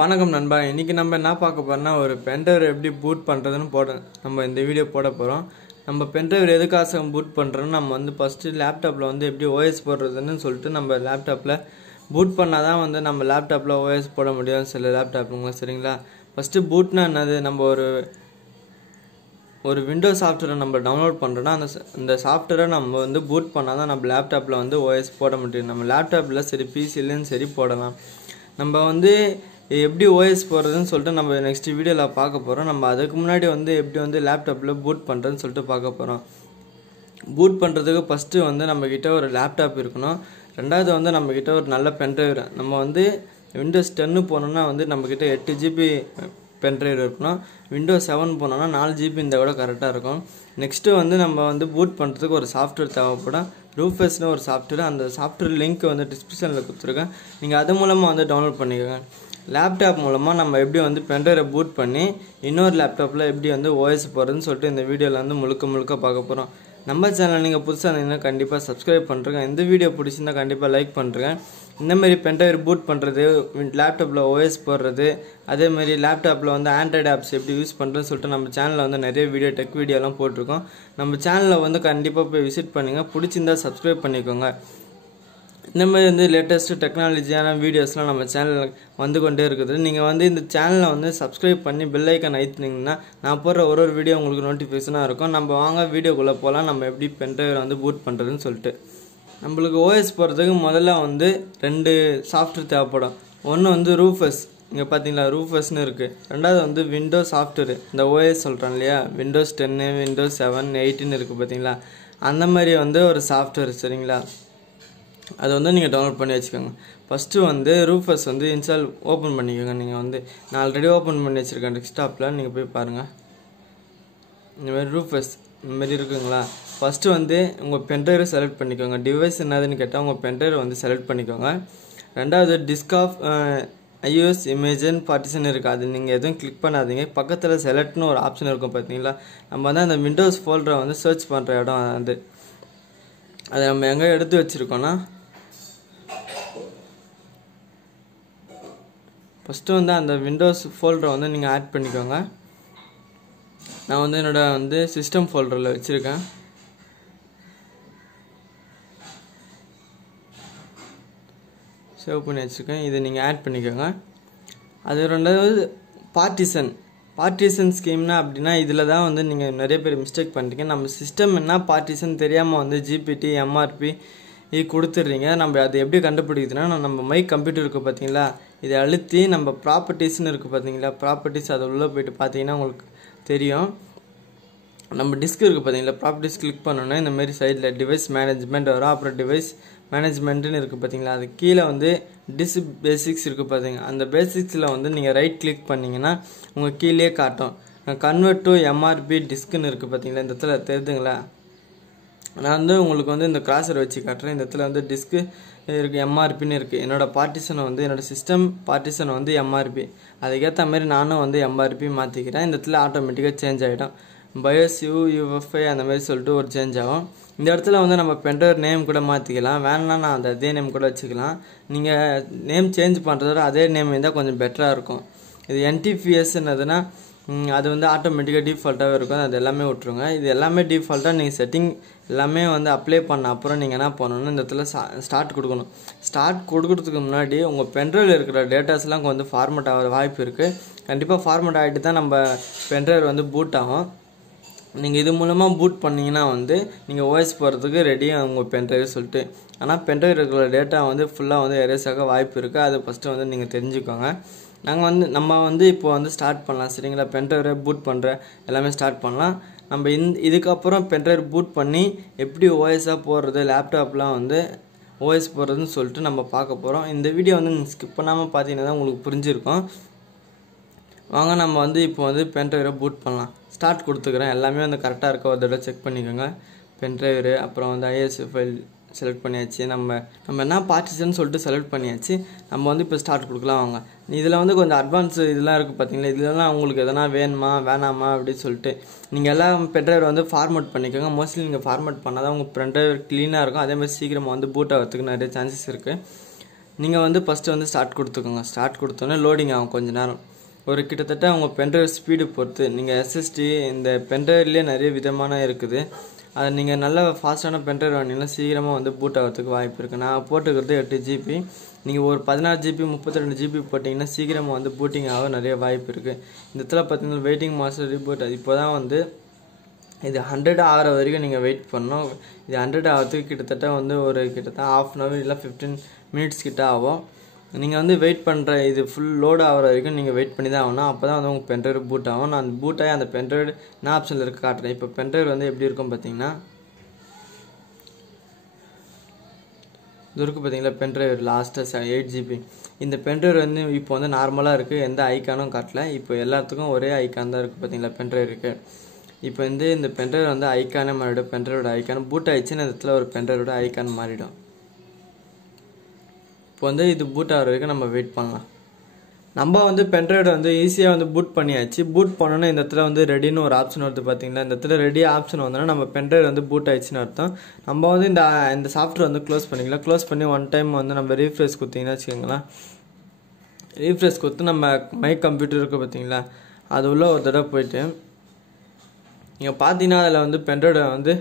வணக்கம் நண்பா. இன்னைக்கு நம்ம என்ன பார்க்க போறோம்னா ஒரு பென்ட்ரைவ் எப்படி பூட் பண்றதுன்னு நம்ம இந்த வீடியோ போட போறோம். நம்ம பென்ட்ரைவ் எதுக்காக பூட் பண்றோம்னா நம்ம வந்து ஃபர்ஸ்ட் லேப்டாப்ல வந்து எப்படி ஓஎஸ் போடுறதுன்னு சொல்லிட்டு நம்ம லேப்டாப்ல பூட் பண்ணாதான் நம்ம லேப்டாப்ல ஓஎஸ் போட முடியும் சில லேப்டாப்ல. சரிங்களா? ஃபர்ஸ்ட் பூட்னா என்னது? நம்ம ஒரு விண்டோஸ் சாஃப்ட்வேரை நம்ம டவுன்லோட் பண்ணுறோன்னா அந்த சாஃப்ட்வேரை நம்ம வந்து பூட் பண்ணால் தான் நம்ம லேப்டாப்பில் வந்து ஓஎஸ் போட முடியும். நம்ம லேப்டாப்பில் சரி பிசிலையும் சரி போடலாம். நம்ம வந்து எப்படி ஓஎஸ் போடுறதுன்னு சொல்லிட்டு நம்ம நெக்ஸ்ட் வீடியோவில் பார்க்க போகிறோம். நம்ம அதுக்கு முன்னாடி எப்படி லேப்டாப்பில் பூட் பண்ணுறதுன்னு சொல்லிட்டு பார்க்க போகிறோம். பூட் பண்ணுறதுக்கு ஃபஸ்ட்டு நம்மக்கிட்ட ஒரு லேப்டாப் இருக்கணும். ரெண்டாவது நம்மக்கிட்ட ஒரு நல்ல பென்ட்ரைவ். நம்ம விண்டோஸ் 10 போனோம்னா நம்மக்கிட்ட 8 GB பென்ட்ரைவ் இருக்கணும். விண்டோஸ் 7 போனோம்னா 4 GB இந்த விட கரெக்டாக இருக்கும். நெக்ஸ்ட்டு நம்ம பூட் பண்ணுறதுக்கு ஒரு சாஃப்ட்வேர் தேவைப்படும். ரூஃபஸ்னு ஒரு சாஃப்ட்வேர். அந்த சாஃப்ட்வேர் லிங்க் டிஸ்கிரிப்ஷனில் கொடுத்துருக்கேன். நீங்கள் அது மூலமாக டவுன்லோட் பண்ணிக்கோங்க. லேப்டாப் மூலமாக நம்ம எப்படி பென்ட்ரைவை பூட் பண்ணி இன்னொரு லேப்டாப்பில் எப்படி ஓஎஸ் போகிறதுன்னு சொல்லிட்டு இந்த வீடியோவில் முழுக்க பார்க்க போகிறோம். நம்ம சேனல் நீங்கள் புதுசாக இருந்தீங்கன்னா கண்டிப்பாக சப்ஸ்கிரைப் பண்ணுறேங்க. இந்த வீடியோ பிடிச்சிருந்தால் கண்டிப்பாக லைக் பண்ணுறேங்க. இந்தமாரி பென்ட்ரைவ் பூட் பண்ணுறது, லேப்டாப்பில் ஓஎஸ் போடுறது, அதேமாதிரி லேப்டாப்பில் ஆண்ட்ராய்டு ஆப்ஸ் எப்படி யூஸ் பண்ணுறதுன்னு சொல்லிட்டு நம்ம சேனலில் நிறைய வீடியோ டெக் வீடியோலாம் போட்டிருக்கோம். நம்ம சேனலில் கண்டிப்பாக போய் விசிட் பண்ணுங்கள். பிடிச்சிருந்தா சப்ஸ்கிரைப் பண்ணிக்கோங்க. இந்த மாதிரி லேட்டஸ்ட்டு டெக்னாலஜியான வீடியோஸ்லாம் நம்ம சேனலில் வந்து கொண்டே இருக்குது. நீங்கள் இந்த சேனலை சப்ஸ்கிரைப் பண்ணி பெல் ஐக்கான் அழுத்தினீங்கன்னா நான் போடுற ஒரு வீடியோ உங்களுக்கு நோட்டிஃபிகேஷனாக இருக்கும். நம்ம வாங்க வீடியோக்குள்ளே போகலாம். நம்ம எப்படி பென்ட்ரைவை பூட் பண்ணுறதுன்னு சொல்லிட்டு நம்மளுக்கு ஓஎஸ் போகிறதுக்கு முதல்ல 2 சாஃப்ட்வேர் தேவைப்படும். ஒன்று ரூஃபஸ், இங்கே பார்த்தீங்களா ரூஃபஸ்னு இருக்குது. ரெண்டாவது விண்டோஸ் சாஃப்ட்வேர். இந்த ஓஎஸ் சொல்கிறேன் இல்லையா, விண்டோஸ் 10, விண்டோஸ் 7, 8 இருக்குது பார்த்தீங்களா, அந்த மாதிரி ஒரு சாஃப்ட்வேர். சரிங்களா? அதை நீங்கள் டவுன்லோட் பண்ணி வச்சுக்கோங்க. ஃபஸ்ட்டு ரூஃபஸ் இன்ஸ்டால் ஓப்பன் பண்ணிக்கோங்க. நீங்கள் நான் ஆல்ரெடி ஓப்பன் பண்ணி வச்சுருக்கேன் டெஸ்க்டாப்பில். நீங்கள் போய் பாருங்கள். இந்தமாதிரி ரூஃபஸ் இந்தமாரி இருக்குங்களா. ஃபஸ்ட்டு உங்கள் பென்ட்ரைவை செலக்ட் பண்ணிக்கோங்க. டிவைஸ் என்னதுன்னு கேட்டால் உங்கள் பென்ட்ரைவை செலக்ட் பண்ணிக்கோங்க. ரெண்டாவது டிஸ்க் ஆஃப் ஐஓஎஸ் இமேஜன் பார்ட்டிஷன் இருக்குது. அது நீங்கள் எதுவும் கிளிக் பண்ணாதீங்க. பக்கத்தில் செலக்ட்னு ஒரு ஆப்ஷன் இருக்கும் பார்த்தீங்களா. நம்ம அந்த விண்டோஸ் ஃபோல்டரை சர்ச் பண்ணுற இடம் அதை நம்ம எங்கே எடுத்து வச்சுருக்கோன்னா, ஃபஸ்ட்டு அந்த விண்டோஸ் ஃபோல்டரை நீங்கள் ஆட் பண்ணிக்கோங்க. நான் என்னோட சிஸ்டம் ஃபோல்டரில் வச்சுருக்கேன். சேவ் பண்ணி வச்சுருக்கேன். இதை நீங்கள் ஆட் பண்ணிக்கோங்க. அது ரெண்டாவது பார்ட்டிஷன் ஸ்கீம்னா அப்படின்னா இதில் தான் நீங்கள் நிறைய பேர் மிஸ்டேக் பண்ணுறீங்க. நம்ம சிஸ்டம் என்ன பார்ட்டிஷன் தெரியாமல் ஜிபிடி எம்ஆர்பி இது கொடுத்துட்றீங்க. நம்ம அது எப்படி கண்டுபிடிக்குதுன்னா, நம்ம மை கம்ப்யூட்டர் இருக்குது பார்த்தீங்களா, இதை அழுத்தி நம்ம ப்ராப்பர்ட்டிஸ்னு இருக்குது பார்த்தீங்களா, ப்ராப்பர்ட்டிஸ் அது உள்ளே போய்ட்டு பார்த்தீங்கன்னா உங்களுக்கு தெரியும். நம்ம டிஸ்க் இருக்குது பார்த்தீங்களா, ப்ராப்பர்ட்டிஸ் கிளிக் பண்ணோன்னா இந்தமாரி சைடில் டிவைஸ் மேனேஜ்மெண்ட் வரும். அப்புறம் டிவைஸ் மேனேஜ்மெண்ட்டுன்னு இருக்குது பார்த்தீங்களா, அது கீழே டிஸ்க் பேசிக்ஸ் இருக்குது பார்த்தீங்க. அந்த பேசிக்ஸில் நீங்கள் ரைட் கிளிக் பண்ணிங்கன்னா உங்கள் கீழே காட்டும் கன்வெர்ட் டு எம்ஆர்பி டிஸ்க்குன்னு இருக்குது பார்த்தீங்களா. இந்த இடத்துல தெரியுதுங்களா, நான் உங்களுக்கு இந்த கிராசர் வச்சு காட்டுறேன். இந்த இடத்துல டிஸ்க்கு இருக்குது, எம்ஆர்பின்னு இருக்குது. என்னோடய பார்ட்டிஷனை என்னோடய சிஸ்டம் பார்ட்டிஷனை எம்ஆர்பி, அதுக்கேற்ற மாதிரி நானும் எம்ஆர்பி மாற்றிக்கிறேன். இந்த இடத்துல ஆட்டோமேட்டிக்காக சேஞ்ச் ஆகிடும். பயோஸ் யூஎஃப்ஐ அந்த மாதிரி சொல்லிட்டு ஒரு சேஞ்ச் ஆகும். இந்த இடத்துல நம்ம பென்ட்ரைவ் நேம் கூட மாற்றிக்கலாம். வேணும்னா நான் அதே நேம் கூட வச்சுக்கலாம். நீங்கள் நேம் சேஞ்ச் பண்ணுறதோட அதே நேம் இருந்தால் கொஞ்சம் பெட்டராக இருக்கும். இது என்டிபிஎஸ்ன்றதுன்னா அது ஆட்டோமேட்டிக்காக டிஃபால்ட்டாகவே இருக்கும். அது எல்லாமே விட்ருங்க. இது எல்லாமே டிஃபால்ட்டாக நீங்கள் செட்டிங் எல்லாமே அப்ளை பண்ண அப்புறம் நீங்கள் என்ன பண்ணணும்னு இந்த இடத்துல ஸ்டார்ட் கொடுக்கணும். ஸ்டார்ட் கொடுக்குறதுக்கு முன்னாடி உங்கள் பென்ட்ரைவில் இருக்கிற டேட்டாஸ்லாம் கொஞ்சம் ஃபார்மேட் ஆகிற வாய்ப்பு இருக்குது. கண்டிப்பாக ஃபார்மேட் ஆகிட்டு தான் நம்ம பென்ட்ரைவ் பூட் ஆகும். நீங்கள் இது மூலமாக பூட் பண்ணிங்கன்னா நீங்கள் ஓஎஸ் போகிறதுக்கு ரெடியாக உங்கள் பென்ட்ரைவ் சொல்லிட்டு. ஆனால் பென்ட்ரைவ் இருக்கிற டேட்டா ஃபுல்லாக எரேஸ் ஆக வாய்ப்பு இருக்குது. அது ஃபஸ்ட்டு நீங்கள் தெரிஞ்சுக்கோங்க. நாங்கள் நம்ம இப்போ ஸ்டார்ட் பண்ணலாம். சரிங்களா? பென்ட்ரைவ் பூட் பண்ணுற எல்லாமே ஸ்டார்ட் பண்ணலாம். நம்ம இதுக்கப்புறம் பென்ட்ரைவ் பூட் பண்ணி எப்படி ஓஎஸாக போடுறது, லேப்டாப்லாம் ஓஎஸ் போடுறதுன்னு சொல்லிட்டு நம்ம பார்க்க போகிறோம். இந்த வீடியோ நீங்கள் ஸ்கிப் பண்ணாமல் பார்த்தீங்கன்னா தான் உங்களுக்கு புரிஞ்சிருக்கும். வாங்க நம்ம இப்போ பென்ட்ரைவை பூட் பண்ணலாம். ஸ்டார்ட் கொடுத்துக்கிறேன். எல்லாமே கரெக்டாக இருக்க ஒரு தடவை செக் பண்ணிக்கோங்க. பென்ட்ரைவ் அப்புறம் ஐஎஸ்எஃப் ஃபைல் செலக்ட் பண்ணியாச்சு. நம்ம என்ன பார்ட்டிஷன் சொல்லிட்டு செலக்ட் பண்ணியாச்சு. நம்ம இப்போ ஸ்டார்ட் கொடுக்கலாம். வாங்க, இதில் கொஞ்சம் அட்வான்ஸ் இதெல்லாம் இருக்குது பார்த்தீங்களா. இதெல்லாம் உங்களுக்கு எதனா வேணுமா வேணாமா அப்படின்னு சொல்லிட்டு நீங்கள் எல்லாம் பென்ட்ரைவ் ஃபார்மேட் பண்ணிக்கோங்க. மோஸ்ட்லி நீங்கள் ஃபார்மேட் பண்ணால் தான் உங்கள் பென்ட்ரைவ் க்ளீனாக இருக்கும். அதேமாதிரி சீக்கிரமாக பூட் ஆகிறதுக்கு நிறைய சான்சஸ் இருக்குது. நீங்கள் வந்து ஃபஸ்ட்டு வந்து ஸ்டார்ட் கொடுத்துக்கோங்க. ஸ்டார்ட் கொடுத்தோன்னே லோடிங் ஆகும் கொஞ்சம் நேரம். ஒரு கிட்டத்தட்ட உங்கள் பென்ட்ரைவ் ஸ்பீடு பொறுத்து நீங்கள் எஸ்எஸ்டி இந்த பென்ட்ரைவ்லேயே நிறைய விதமான இருக்குது. அதை நீங்கள் நல்ல ஃபாஸ்ட்டான பென்ட்ரைவ் வாங்கினீங்கன்னா சீக்கிரமாக வந்து பூட் ஆகிறதுக்கு வாய்ப்பு இருக்குது. நான் போட்டுக்கிறது 8 GB. நீங்கள் ஒரு 16 GB 32 GB போட்டிங்கன்னா சீக்கிரமாக வந்து பூட்டிங் ஆக நிறைய வாய்ப்பு இருக்குது. இந்த இடத்துல பார்த்தீங்கன்னா வெயிட்டிங் மாஸ்டர் ரீபூட் இப்போ தான் வந்து இது 100 ஆகிற வரைக்கும் நீங்கள் வெயிட் பண்ணணும். இது 100 ஆகிறதுக்கு கிட்டத்தட்ட வந்து கிட்டத்தட்ட ½ hour இல்லை 15 minutes கிட்ட ஆகும். நீங்கள் வந்து வெயிட் பண்ணுற இது ஃபுல் லோடு ஆகிற வரைக்கும் நீங்கள் வெயிட் பண்ணி தான் ஆகணும். அப்போ தான் வந்து உங்கள் பென்ட்ரைவ் பூட் ஆகும். நான் அந்த பூட் ஆகி அந்த பென்ட்ரைவ் என்ன ஆப்ஷனில் இருக்க காட்டுறேன். இப்போ பென்ட்ரைவ் வந்து எப்படி இருக்கும் பார்த்தீங்கன்னா, இது இருக்குது பார்த்தீங்களா பென்ட்ரைவ் லாஸ்ட்டாக 8 GB. இந்த பென்ட்ரைவ் வந்து இப்போ வந்து நார்மலாக இருக்குது, எந்த ஐக்கானும் காட்டல. இப்போ எல்லாத்துக்கும் ஒரே ஐக்கான் தான் இருக்குது பார்த்தீங்களா பென்ட்ரைவ் இருக்குது. இப்போ வந்து இந்த பென்ட்ரைவ் வந்து ஐக்கானே மாறிடும். பென்ட்ரைவோட ஐக்கான் பூட் ஆகிடுச்சுன்னு இந்த இடத்துல ஒரு பென்ட்ரைவோட ஐக்கான் மாறிடும். இப்போ வந்து இது பூட் ஆகிற வரைக்கும் நம்ம வெயிட் பண்ணலாம். நம்ம வந்து பென்ட்ரைவ் வந்து ஈஸியாக வந்து பூட் பண்ணியாச்சு. பூட் பண்ணோன்னா இந்த இடத்துல வந்து ரெடின்னு ஒரு ஆப்ஷன் வருது பார்த்தீங்களா. இந்த இடத்துல ரெடி ஆப்ஷன் வந்தோன்னா நம்ம பென்ட்ரைவ் வந்து பூட் ஆயிடுச்சுன்னு அர்த்தம். நம்ம வந்து இந்த சாஃப்ட்வேர் வந்து க்ளோஸ் பண்ணிக்கலாம். க்ளோஸ் பண்ணி ஒன் டைம் வந்து நம்ம ரீஃப்ரெஷ் கொடுத்தீங்கன்னா வச்சுக்கோங்களேன். ரீஃப்ரெஷ் கொடுத்து நம்ம மை கம்ப்யூட்டர் இருக்குது பார்த்தீங்களா, அது உள்ள ஒரு தடவை போயிட்டு நீங்கள் பார்த்தீங்கன்னா அதில் வந்து பென்ட்ரைவ் வந்து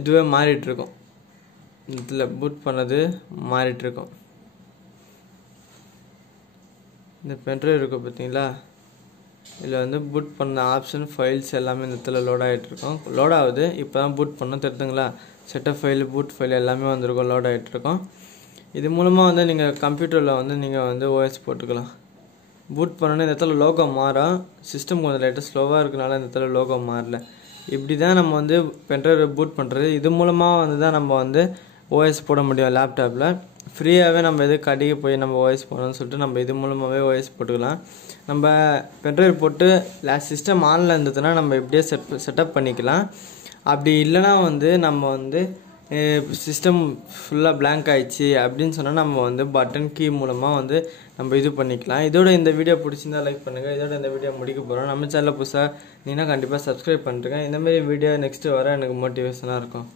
இதுவே மாறிட்டுருக்கும். இதில் பூட் பண்ணது மாறிட்டுருக்கும். இந்த பென்ட்ரைவ் இருக்குது பார்த்தீங்களா, இதில் வந்து பூட் பண்ண ஆப்ஷன் ஃபைல்ஸ் எல்லாமே இந்த இடத்துல லோட் ஆகிட்டுருக்கோம். லோட் ஆகுது. இப்போ தான் பூட் பண்ணோம் தெரியுதுங்களா. செட்டப் ஃபைல் பூட் ஃபைல் எல்லாமே வந்திருக்கும், லோட் ஆகிட்டுருக்கோம். இது மூலமாக வந்து நீங்கள் கம்ப்யூட்டரில் வந்து நீங்கள் வந்து ஓஎஸ் போட்டுக்கலாம். பூட் பண்ணோன்னே இந்த இடத்துல லோகோ மாறும். சிஸ்டம் கொஞ்சம் லைட்டாக ஸ்லோவாக இருக்கனால இந்த இடத்துல லோகோ மாறல. இப்படி தான் நம்ம வந்து பென்ட்ரைவ் பூட் பண்ணுறது. இது மூலமாக வந்து தான் நம்ம வந்து ஓஎஸ் போட முடியும் லேப்டாப்பில். ஃப்ரீயாகவே நம்ம எது கடைக்கு போய் நம்ம ஓஎஸ் போடணும்னு சொல்லிட்டு நம்ம இது மூலமாகவே ஓஎஸ் போட்டுக்கலாம். நம்ம பென்ட்ரைவ் போட்டு சிஸ்டம் ஆனில் இருந்ததுன்னா நம்ம இப்படியே செட்டப் பண்ணிக்கலாம். அப்படி இல்லைனா வந்து நம்ம வந்து சிஸ்டம் ஃபுல்லாக blank ஆயிடுச்சு அப்படின்னு சொன்னால் நம்ம வந்து பட்டன் கீ மூலமாக வந்து நம்ம இது பண்ணிக்கலாம். இதோட இந்த வீடியோ பிடிச்சிருந்தா லைக் பண்ணுங்கள். இதோட இந்த வீடியோ முடிக்க போகிறோம். நம்ம சேனலில் புதுசாக நீங்கன்னா கண்டிப்பாக சப்ஸ்கிரைப் பண்ணிருக்கேன். இந்தமாரி வீடியோ நெக்ஸ்ட்டு வர எனக்கு மோட்டிவேஷனாக இருக்கும்.